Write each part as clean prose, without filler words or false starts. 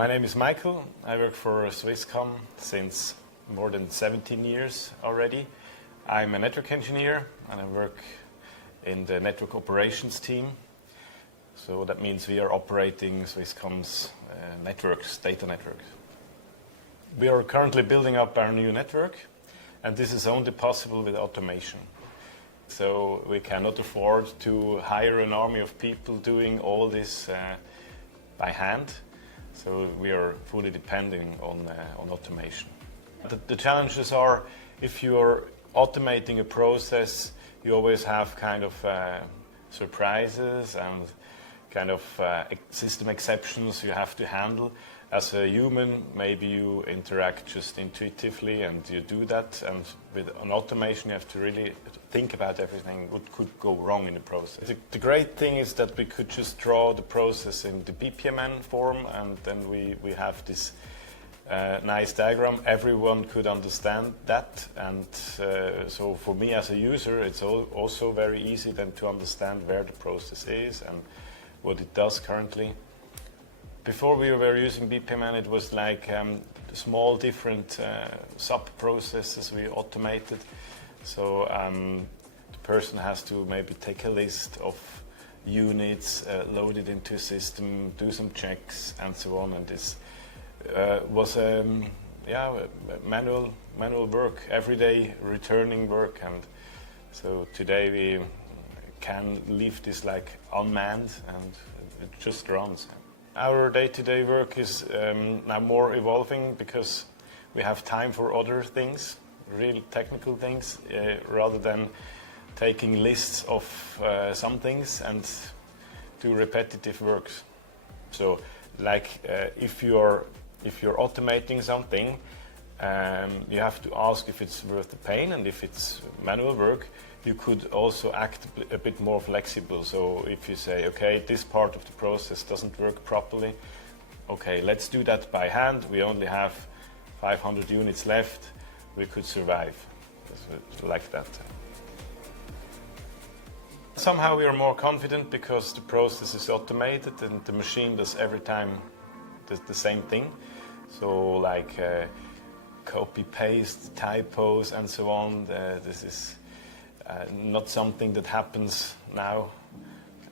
My name is Michael. I work for Swisscom since more than 17 years already. I'm a network engineer and I work in the network operations team. So that means we are operating Swisscom's networks, data networks. We are currently building up our new network, and this is only possible with automation. So we cannot afford to hire an army of people doing all this by hand. So we are fully depending on automation. The challenges are, if you are automating a process, you always have kind of surprises and kind of system exceptions you have to handle. As a human, maybe you interact just intuitively and you do that, and with an automation you have to really think about everything, what could go wrong in the process. The great thing is that we could just draw the process in the BPMN form, and then we have this nice diagram. Everyone could understand that, and so for me as a user it's also very easy then to understand where the process is and what it does currently. Before we were using BPMN, it was like small different sub-processes we automated. So the person has to maybe take a list of units, load it into a system, do some checks and so on. And this was manual work, everyday returning work. And so today we can leave this like unmanned and it just runs. Our day-to-day work is now more evolving because we have time for other things, real technical things, rather than taking lists of some things and do repetitive works. So, like if you're automating something, you have to ask if it's worth the pain, and if it's manual work, you could also act a bit more flexible. So if you say, okay, this part of the process doesn't work properly, okay, let's do that by hand. We only have 500 units left. We could survive. Like that. Somehow we are more confident because the process is automated and the machine does every time the same thing. So like copy, paste, typos and so on. This is not something that happens now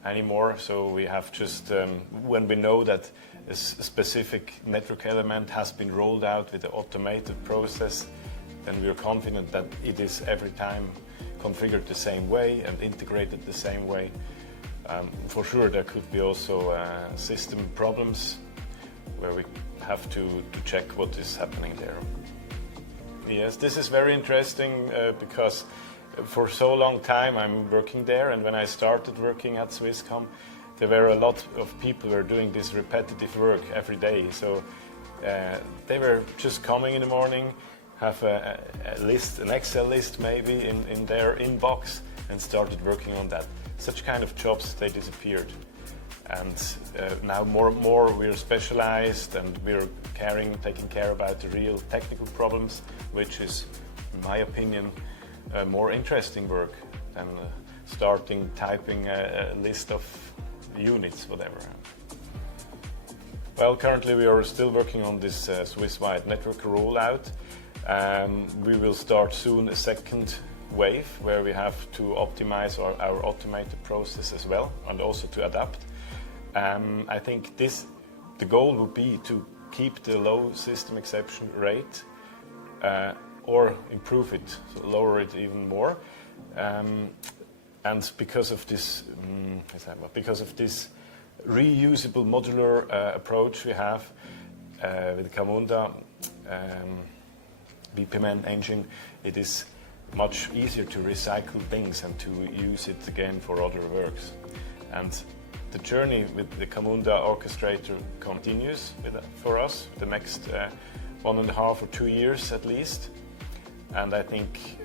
anymore. So we have just, when we know that a specific network element has been rolled out with the automated process, then we are confident that it is every time configured the same way and integrated the same way. For sure there could be also system problems where we have to check what is happening there. Yes, this is very interesting because for so long time I'm working there, and when I started working at Swisscom, there were a lot of people who were doing this repetitive work every day. So they were just coming in the morning, have a list, an Excel list maybe in their inbox, and started working on that. Such kind of jobs, they disappeared. And now more and more we're specialized and we're taking care about the real technical problems, which is, in my opinion, more interesting work than typing a list of units, whatever. Well, currently we are still working on this Swiss-wide network rollout. We will start soon a second wave where we have to optimize our automated process as well, and also to adapt. I think the goal would be to keep the low system exception rate or improve it, so lower it even more. And because of this reusable modular approach we have with the Camunda BPMN engine, it is much easier to recycle things and to use it again for other works. And the journey with the Camunda orchestrator continues for us the next 1.5 or 2 years at least. And I think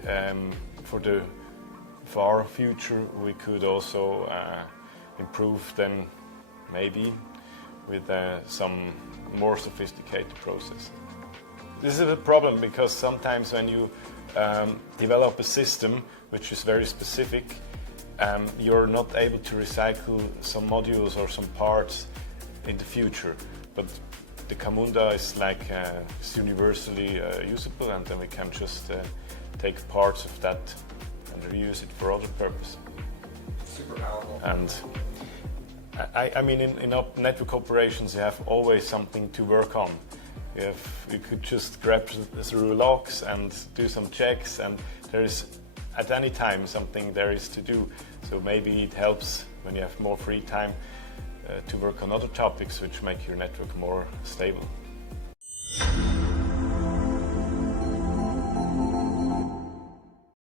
for the far future we could also improve then maybe with some more sophisticated process. This is a problem because sometimes when you develop a system which is very specific, you're not able to recycle some modules or some parts in the future. But the Camunda is like it's universally usable, and then we can just take parts of that and reuse it for other purpose. Super powerful. And I mean, in network operations, you have always something to work on. You could just grab through logs and do some checks, and there is at any time something there is to do. So maybe it helps when you have more free time to work on other topics which make your network more stable.